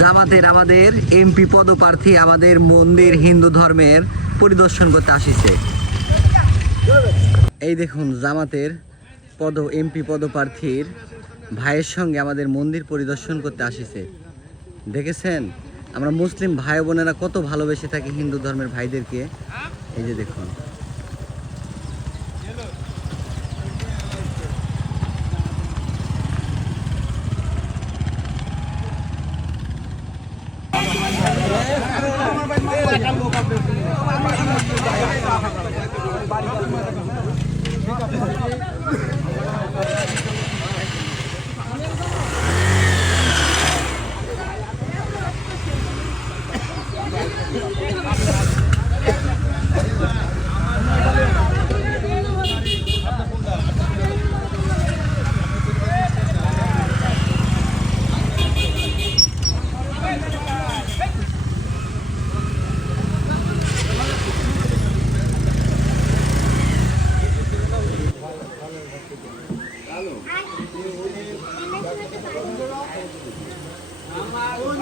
জামাতের, আমাদের এমপি পদপ্রার্থী, আমাদের মন্দির হিন্দু ধর্মের পরিদর্শন করতে আসিছে। এই দেখুন, জামাতের পদ এমপি পদপ্রার্থীর ভাইয়ের সঙ্গে আমাদের মন্দির পরিদর্শন করতে আসিছে। দেখেছেন? আমরা মুসলিম ভাই বোনেরা কত ভালোবেসে থাকি হিন্দু ধর্মের ভাইদেরকে। এই যে দেখুন।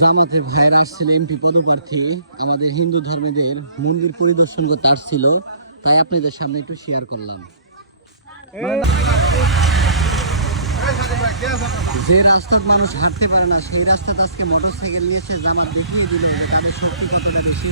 জামাতের ভাইয়ের আসছিল এমপি পদপ্রার্থী। আমাদের হিন্দু ধর্মীদের মন্দির পরিদর্শন করতে আসছিল। তাই আপনাদের সামনে একটু শেয়ার করলাম। যে রাস্তার মানুষ হাঁটতে পারে না, সেই রাস্তাতে আজকে মোটরসাইকেল নিয়ে এসে জামা দেখিয়ে দিল তাদের শক্তি কতটা বেশি